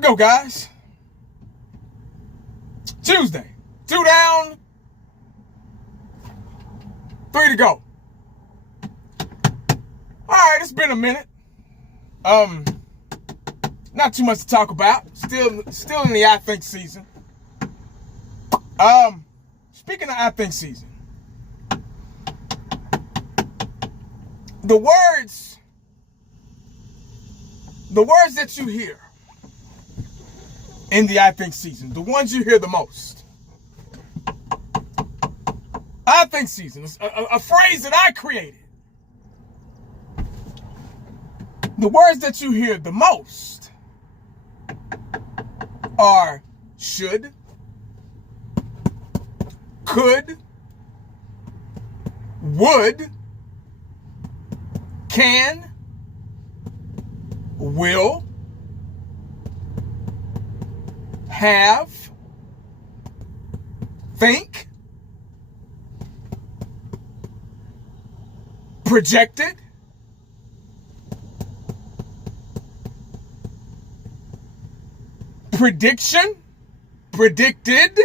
we go, guys. Tuesday. 2 down, 3 to go. All right, it's been a minute. Not too much to talk about. Still in the I think season. Speaking of I think season, the words that you hear in the I think season, the ones you hear the most. I think season is a phrase that I created. The words that you hear the most are should, could, would, can, will, have, think, projected, prediction, predicted,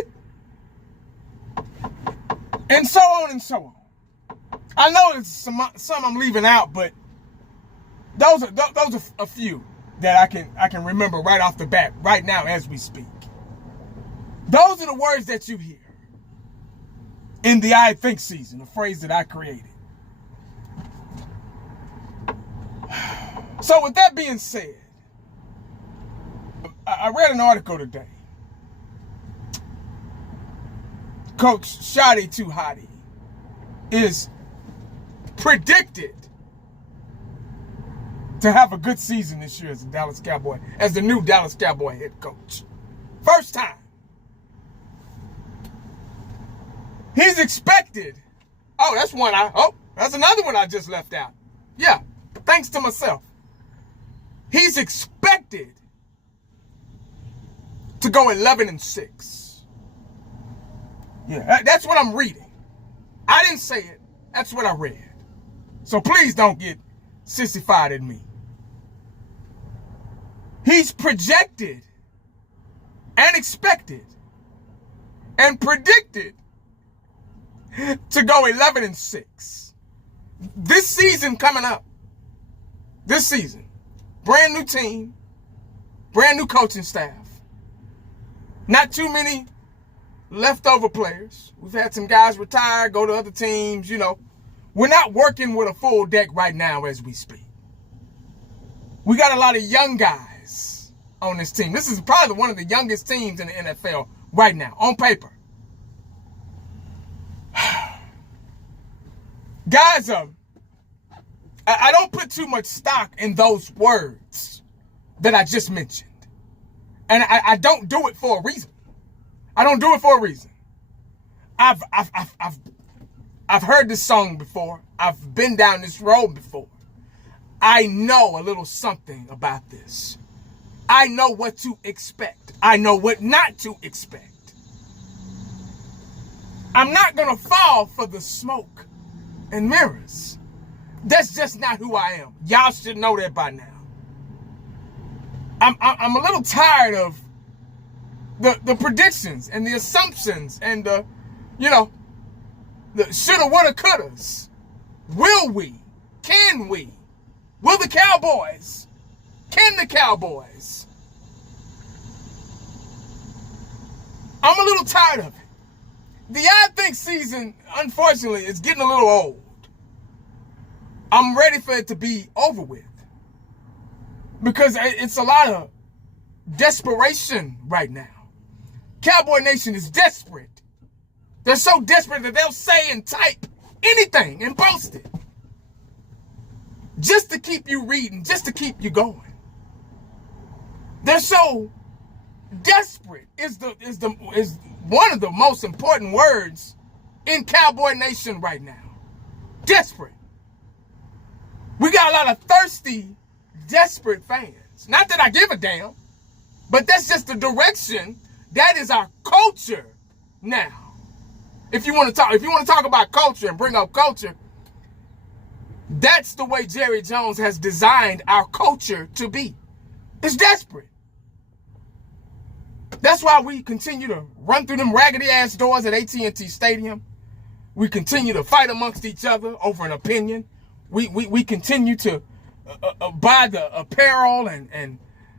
and so on and so on. I know there's some I'm leaving out, but those are a few that I can remember right off the bat, right now as we speak. Those are the words that you hear in the I think season, a phrase that I created. So with that being said, I read an article today. Coach Shotty Too Hottie is predicted to have a good season this year as a Dallas Cowboy, as the new Dallas Cowboy head coach. First time. He's expected. That's another one I just left out. Yeah, thanks to myself. He's expected to go 11-6. Yeah, that's what I'm reading. I didn't say it. That's what I read. So please don't get sissified at me. He's projected and expected and predicted to go 11-6. This season coming up. This season. Brand new team. Brand new coaching staff. Not too many leftover players. We've had some guys retire, go to other teams, We're not working with a full deck right now as we speak. We got a lot of young guys on this team. This is probably one of the youngest teams in the NFL right now, on paper. Guys, I don't put too much stock in those words that I just mentioned. And I don't do it for a reason. I don't do it for a reason. I've heard this song before. I've been down this road before. I know a little something about this. I know what to expect. I know what not to expect. I'm not going to fall for the smoke and mirrors. That's just not who I am. Y'all should know that by now. I'm a little tired of the predictions and the assumptions and the shoulda, woulda, couldas. Will we? Can we? Will the Cowboys? Can the Cowboys? I'm a little tired of it. The I think season, unfortunately, is getting a little old. I'm ready for it to be over with. Because it's a lot of desperation right now. Cowboy Nation is desperate. They're so desperate that they'll say and type anything and post it. Just to keep you reading, just to keep you going. They're so desperate is one of the most important words in Cowboy Nation right now. Desperate. We got a lot of thirsty, desperate fans. Not that I give a damn, but that's just the direction. That is our culture now. If you want to talk about culture and bring up culture, that's the way Jerry Jones has designed our culture to be. It's desperate. That's why we continue to run through them raggedy ass doors at AT&T Stadium. We continue to fight amongst each other over an opinion. We continue to buy the apparel and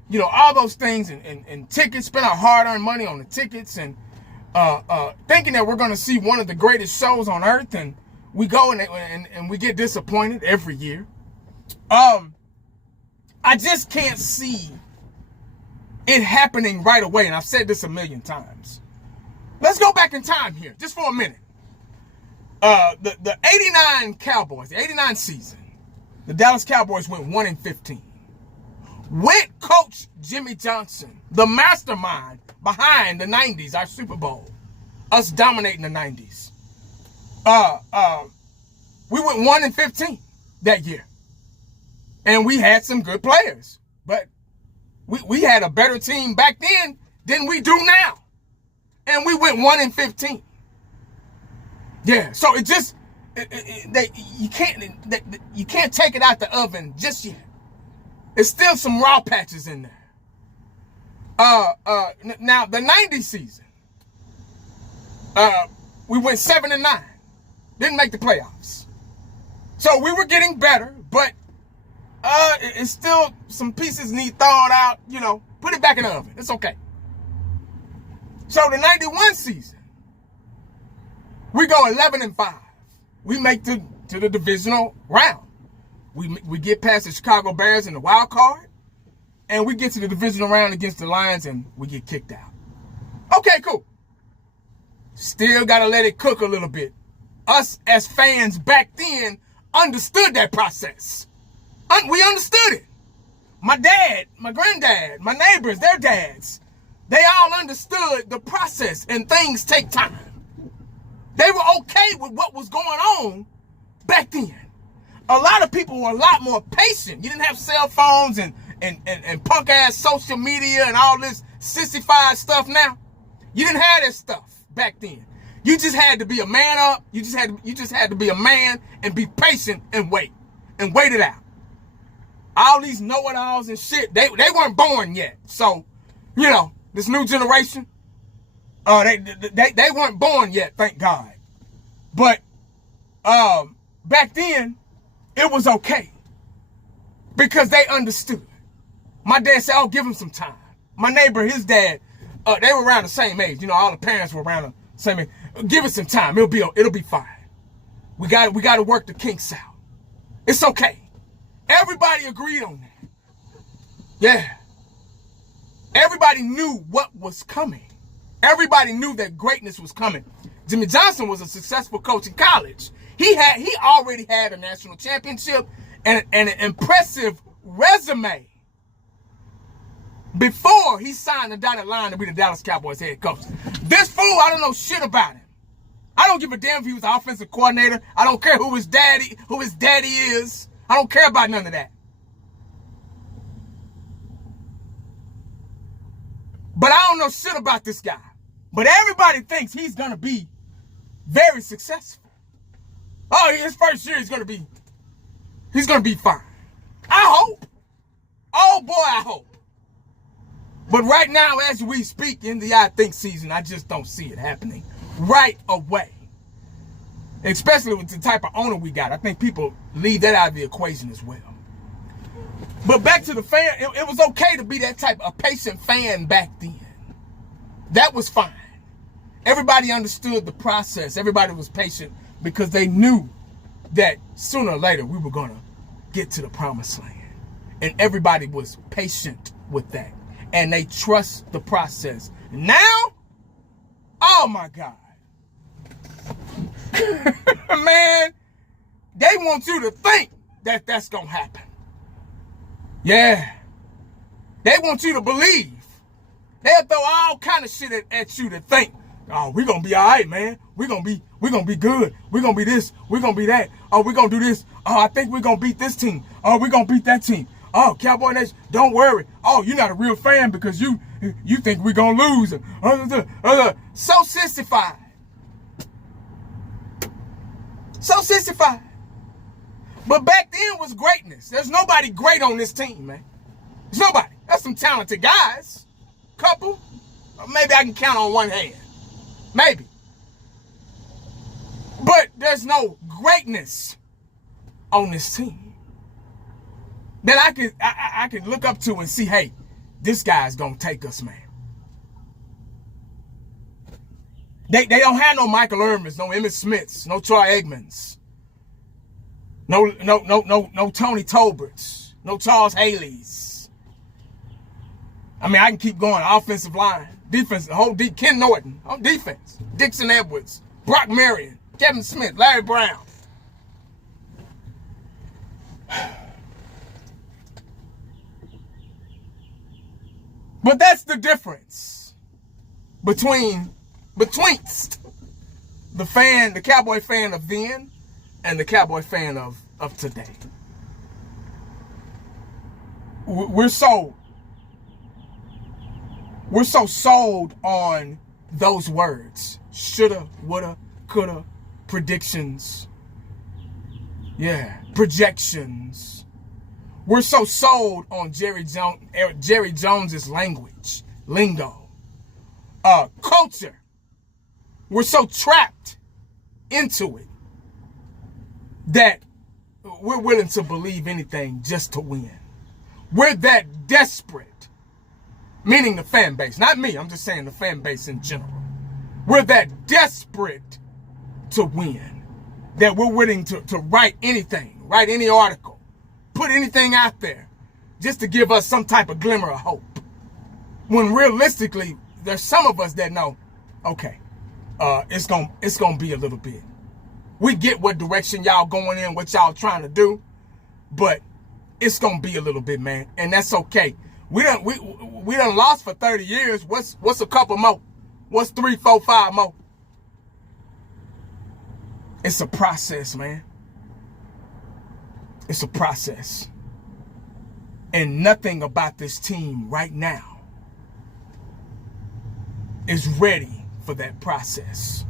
you know, all those things and tickets, spend our hard-earned money on the tickets and thinking that we're going to see one of the greatest shows on earth, and we go and we get disappointed every year. I just can't see it happening right away, and I've said this a million times. Let's go back in time here, just for a minute. The 89 Cowboys, the 89 season, the Dallas Cowboys went 1-15. With Coach Jimmy Johnson, the mastermind behind the 90s, our Super Bowl, us dominating the 90s. We went 1-15 that year. And we had some good players, but we had a better team back then than we do now. And we went 1-15. Yeah, so it just, you can't take it out the oven just yet. There's still some raw patches in there. Now, the 90 season, we went 7-9. Didn't make the playoffs. So we were getting better, but it's still some pieces need thawed out, you know, put it back in the oven. It's okay. So the 91 season, we go 11-5. We make to the divisional round. We get past the Chicago Bears in the wild card, and we get to the divisional round against the Lions, and we get kicked out. Okay, cool. Still got to let it cook a little bit. Us as fans back then understood that process. We understood it. My dad, my granddad, my neighbors, their dads, they all understood the process, and things take time. They were okay with what was going on back then. A lot of people were a lot more patient. You didn't have cell phones and punk ass social media and all this sissified stuff now. You didn't have that stuff back then. You just had to be a man up. You just had to be a man and be patient and wait it out. All these know-it-alls and shit, they weren't born yet. So, you know, this new generation, they weren't born yet, thank God. But back then, it was okay because they understood. My dad said, "Oh, give him some time." My neighbor, his dad, they were around the same age. You know, all the parents were around the same age. Give it some time. It'll be fine. We got to work the kinks out. It's okay. Everybody agreed on that. Yeah. Everybody knew what was coming. Everybody knew that greatness was coming. Jimmy Johnson was a successful coach in college. He already had a national championship and an impressive resume before he signed the dotted line to be the Dallas Cowboys head coach. This fool, I don't know shit about him. I don't give a damn if he was the offensive coordinator. I don't care who his daddy is. I don't care about none of that. But I don't know shit about this guy. But everybody thinks he's going to be very successful. Oh, his first year he's going to be fine. I hope. Oh boy, I hope. But right now, as we speak in the I think season, I just don't see it happening right away. Especially with the type of owner we got. I think people leave that out of the equation as well. But back to the fan, it was okay to be that type of patient fan back then. That was fine. Everybody understood the process. Everybody was patient because they knew that sooner or later we were going to get to the promised land. And everybody was patient with that. And they trust the process. Now, oh my God. Man, they want you to think that that's going to happen. Yeah. They want you to believe. They'll throw all kind of shit at you to think, oh, we're going to be all right, man. We're going to be good. We're going to be this. We're going to be that. Oh, we're going to do this. Oh, I think we're going to beat this team. Oh, we're going to beat that team. Oh, Cowboy Nation, don't worry. Oh, you're not a real fan because you think we're going to lose. So sissified. So sissified. But back then was greatness. There's nobody great on this team, man. There's nobody. That's some talented guys. Couple. Maybe I can count on one hand. Maybe. But there's no greatness on this team that I can look up to and see, hey, this guy's gonna take us, man. They don't have no Michael Irvins, no Emmitt Smiths, no Troy Aikmans, no Tony Tolberts, no Charles Haley's. I mean, I can keep going. Offensive line, defense, the whole Ken Norton on defense, Dixon Edwards, Brock Marion, Kevin Smith, Larry Brown. But that's the difference between the Cowboy fan of then and the Cowboy fan of today. We're so sold on those words. Shoulda, woulda, coulda, predictions. Yeah, projections. We're so sold on Jerry Jones's language, lingo, culture. We're so trapped into it that we're willing to believe anything just to win. We're that desperate, meaning the fan base, not me. I'm just saying the fan base in general. We're that desperate to win that we're willing to write anything, write any article, put anything out there just to give us some type of glimmer of hope. When realistically, there's some of us that know, okay, it's gonna be a little bit. We get what direction y'all going in, what y'all trying to do, but it's gonna be a little bit, man, and that's okay. We done lost for 30 years. What's a couple more? What's 3, 4, 5 more? It's a process, man. It's a process. And nothing about this team right now is ready for that process.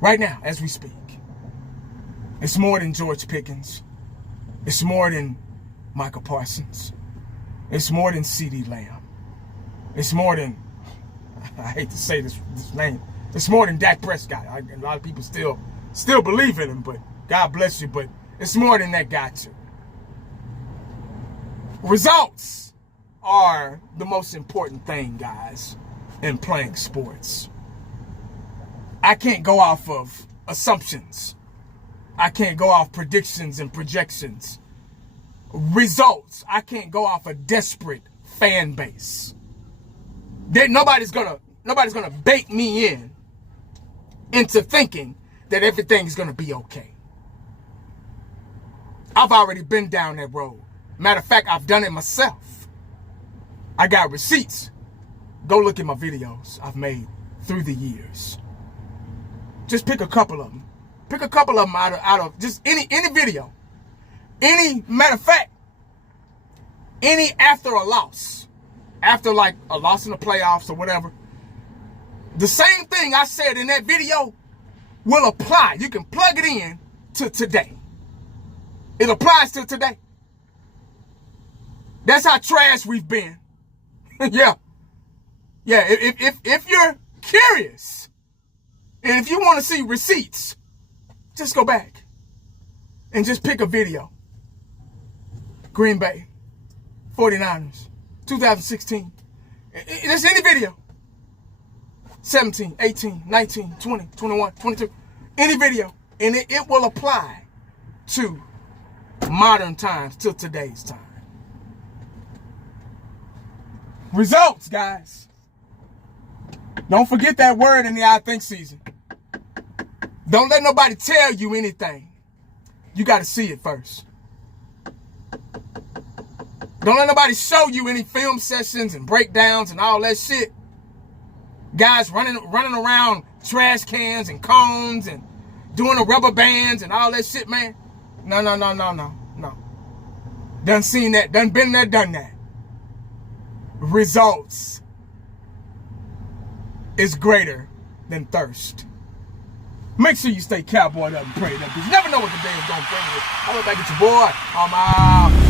Right now, as we speak. It's more than George Pickens. It's more than Michael Parsons. It's more than CeeDee Lamb. It's more than, I hate to say this name, it's more than Dak Prescott. A lot of people still believe in him, but God bless you, but it's more than that guy too. Results are the most important thing, guys, in playing sports. I can't go off of assumptions. I can't go off predictions and projections. Results. I can't go off a desperate fan base. Nobody's gonna bait me into thinking that everything's gonna be okay. I've already been down that road. Matter of fact, I've done it myself. I got receipts. Go look at my videos I've made through the years. Just pick a couple of them. Pick a couple of them out of just any video. Matter of fact, any after a loss. After like a loss in the playoffs or whatever. The same thing I said in that video will apply. You can plug it in to today. It applies to today. That's how trash we've been. Yeah. Yeah, if you're curious and if you want to see receipts, just go back and just pick a video. Green Bay, 49ers, 2016. Just any video. 17, 18, 19, 20, 21, 22. Any video. And it will apply to modern times, to today's time. Results, guys. Don't forget that word in the I think season. Don't let nobody tell you anything. You got to see it first. Don't let nobody show you any film sessions and breakdowns and all that shit. Guys running around trash cans and cones and doing the rubber bands and all that shit, man. No. Done seen that. Done been there, done that. Results is greater than thirst. Make sure you stay cowboyed up and prayed up, because you never know what the day is going to bring you. I'm going to thank you, your boy. I'm out.